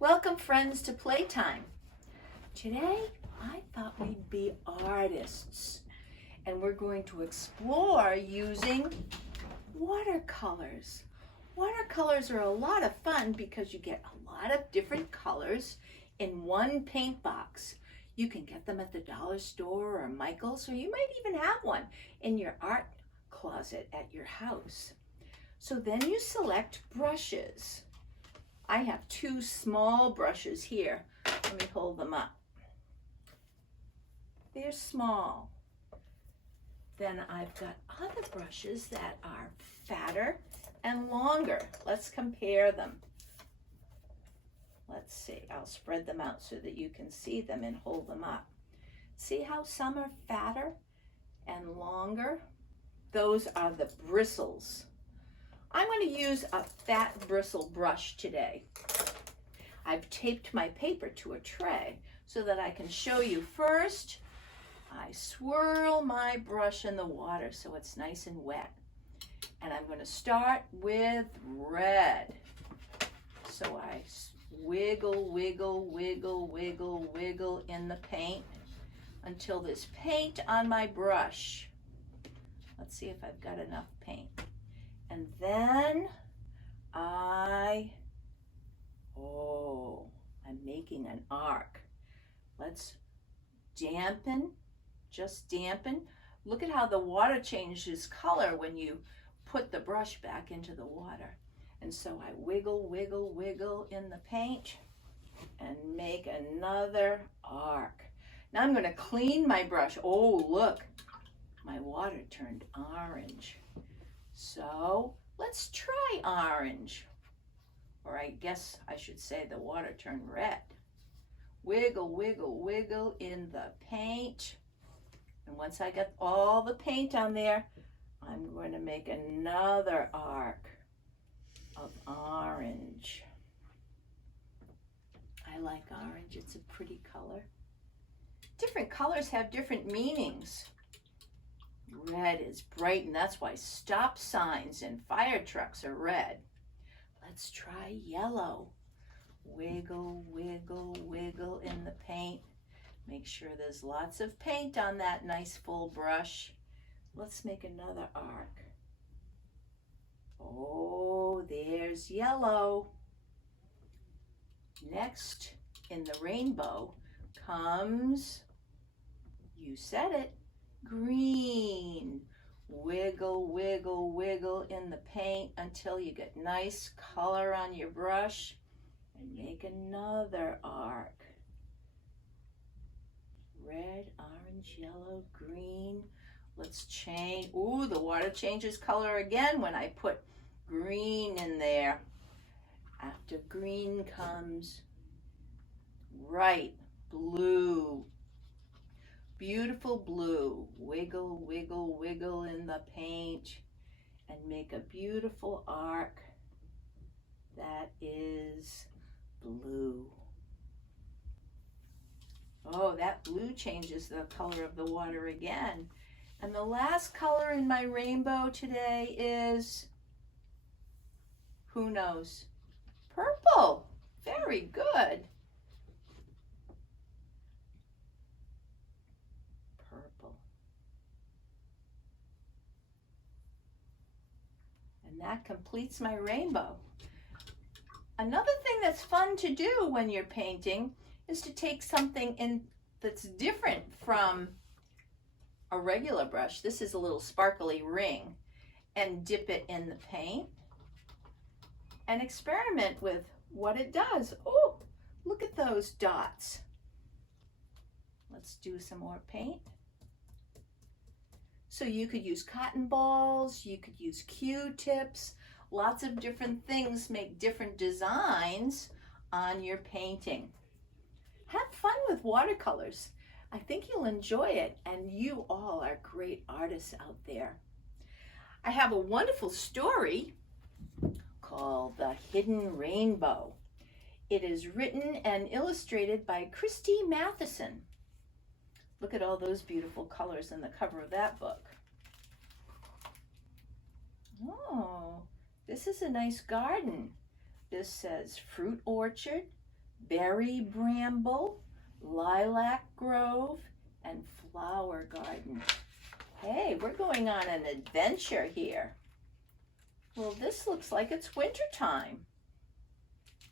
Welcome friends to Playtime. Today I thought we'd be artists and we're going to explore using watercolors. Watercolors are a lot of fun because you get a lot of different colors in one paint box. You can get them at the dollar store or Michael's, or you might even have one in your art closet at your house. So then you select brushes. I have two small brushes here. Let me hold them up. They're small. Then I've got other brushes that are fatter and longer. Let's compare them. Let's see, I'll spread them out so that you can see them and hold them up. See how some are fatter and longer? Those are the bristles. I'm going to use a fat bristle brush today. I've taped my paper to a tray so that I can show you. First, I swirl my brush in the water so it's nice and wet. And I'm going to start with red. So I wiggle, wiggle, wiggle, wiggle, wiggle in the paint until there's paint on my brush. Let's see if I've got enough paint. And then I'm making an arc. Let's dampen, just dampen. Look at how the water changes color when you put the brush back into the water. And so I wiggle, wiggle, wiggle in the paint and make another arc. Now I'm going to clean my brush. Oh, look, my water turned orange. So let's try orange, or I guess I should say the water turned red. Wiggle, wiggle, wiggle in the paint. And once I get all the paint on there, I'm going to make another arc of orange. I like orange, it's a pretty color. Different colors have different meanings. Red is bright, and that's why stop signs and fire trucks are red. Let's try yellow. Wiggle, wiggle, wiggle in the paint. Make sure there's lots of paint on that nice full brush. Let's make another arc. Oh, there's yellow. Next, in the rainbow comes, you said it, green. Wiggle, wiggle, wiggle in the paint until you get nice color on your brush and make another arc. Red, orange, yellow, green. Let's change. Ooh, the water changes color again when I put green in there. After green comes bright blue. Beautiful blue. Wiggle, wiggle, wiggle in the paint and make a beautiful arc that is blue. Oh, that blue changes the color of the water again. And the last color in my rainbow today is, who knows? Purple. Very good. Purple. And that completes my rainbow. Another thing that's fun to do when you're painting is to take something in that's different from a regular brush. This is a little sparkly ring, and dip it in the paint and experiment with what it does. Oh, look at those dots. Let's do some more paint. So you could use cotton balls, you could use Q-tips, lots of different things make different designs on your painting. Have fun with watercolors. I think you'll enjoy it, and you all are great artists out there. I have a wonderful story called The Hidden Rainbow. It is written and illustrated by Christie Mathewson. Look at all those beautiful colors in the cover of that book. Oh, this is a nice garden. This says fruit orchard, berry bramble, lilac grove, and flower garden. Hey, we're going on an adventure here. Well, this looks like it's winter time,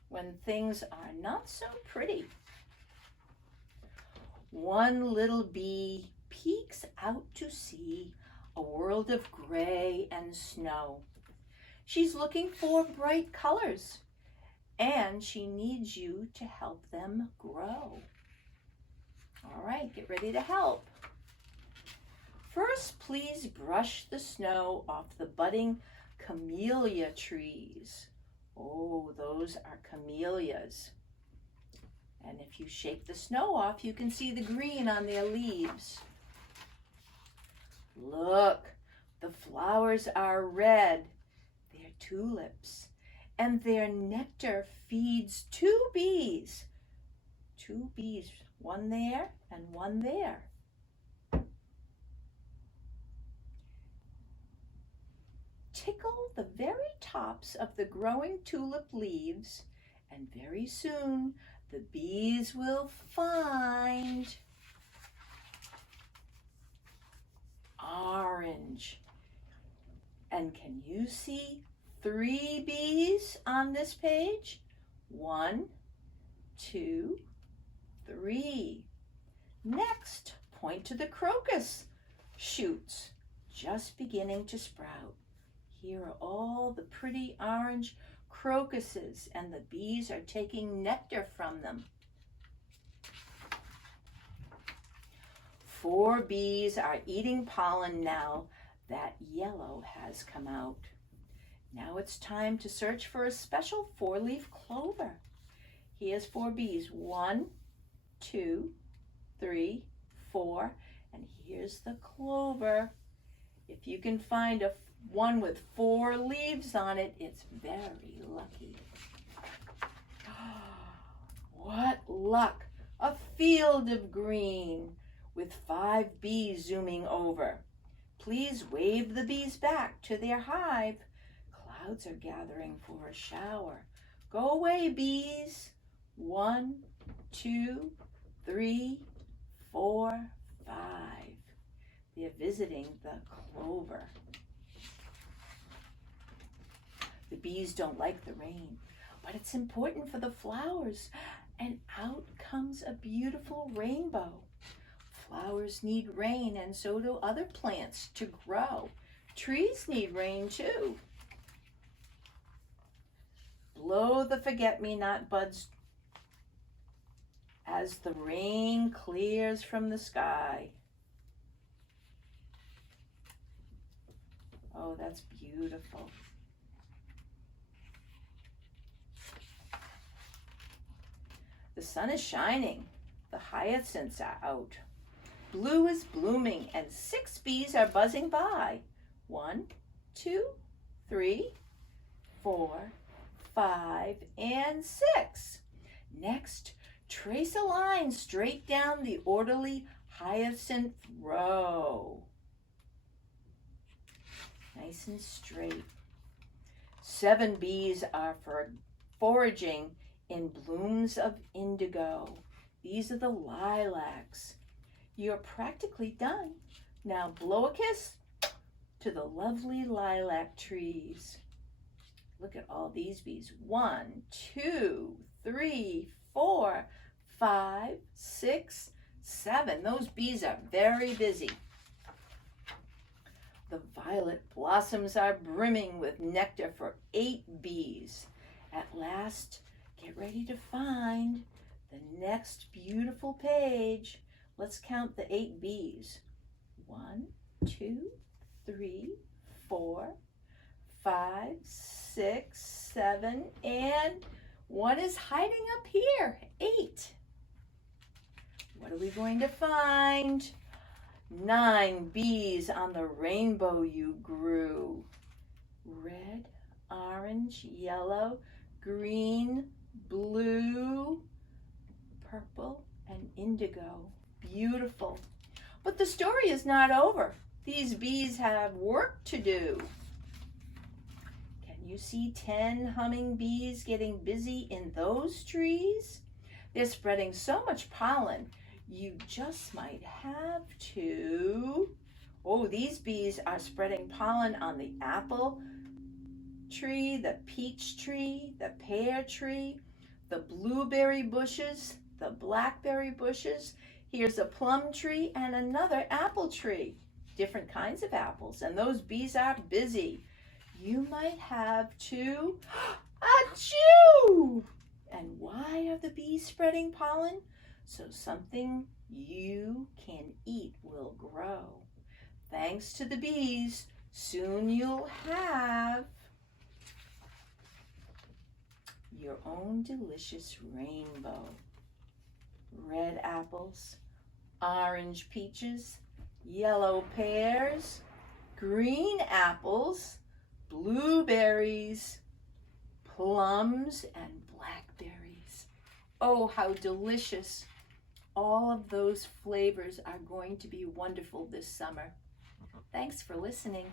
when things are not so pretty. One little bee peeks out to see a world of gray and snow. She's looking for bright colors, and she needs you to help them grow. All right, get ready to help. First, please brush the snow off the budding camellia trees. Oh, those are camellias. And if you shake the snow off, you can see the green on their leaves. Look, the flowers are red. They're tulips. And their nectar feeds two bees. Two bees, one there and one there. Tickle the very tops of the growing tulip leaves, and very soon the bees will find orange. And can you see 3 bees on this page? 1, 2, 3. Next, point to the crocus shoots just beginning to sprout. Here are all the pretty orange crocuses, and the bees are taking nectar from them. 4 bees are eating pollen now that yellow has come out. Now it's time to search for a special 4-leaf clover. Here's 4 bees. 1, 2, 3, 4, and here's the clover. If you can find one with 4 leaves on it, it's very lucky. What luck! A field of green with 5 bees zooming over. Please wave the bees back to their hive. Clouds are gathering for a shower. Go away, bees. 1, 2, 3, 4, 5. They're visiting the clover. The bees don't like the rain, but it's important for the flowers. And out comes a beautiful rainbow. Flowers need rain, and so do other plants to grow. Trees need rain too. Blow the forget-me-not buds as the rain clears from the sky. Oh, that's beautiful. The sun is shining. The hyacinths are out. Blue is blooming, and 6 bees are buzzing by. 1, 2, 3, 4, 5, and 6. Next, trace a line straight down the orderly hyacinth row. Nice and straight. 7 bees are foraging in blooms of indigo. These are the lilacs. You're practically done. Now blow a kiss to the lovely lilac trees. Look at all these bees. 1, 2, 3, 4, 5, 6, 7. Those bees are very busy. The violet blossoms are brimming with nectar for 8 bees. At last, get ready to find the next beautiful page. Let's count the 8 bees. 1, 2, 3, 4, 5, 6, 7, and one is hiding up here. 8. What are we going to find? 9 bees on the rainbow you grew. Red, orange, yellow, green, blue, purple, and indigo. Beautiful. But the story is not over. These bees have work to do. Can you see 10 humming bees getting busy in those trees? They're spreading so much pollen, you just might have to, oh, these bees are spreading pollen on the apple tree, the peach tree, the pear tree, the blueberry bushes, the blackberry bushes. Here's a plum tree and another apple tree. Different kinds of apples, and those bees are busy. You might have to, achoo! And why are the bees spreading pollen? So something you can eat will grow. Thanks to the bees, soon you'll have your own delicious rainbow. Red apples, orange peaches, yellow pears, green apples, blueberries, plums, and blackberries. Oh, how delicious. All of those flavors are going to be wonderful this summer. Thanks for listening.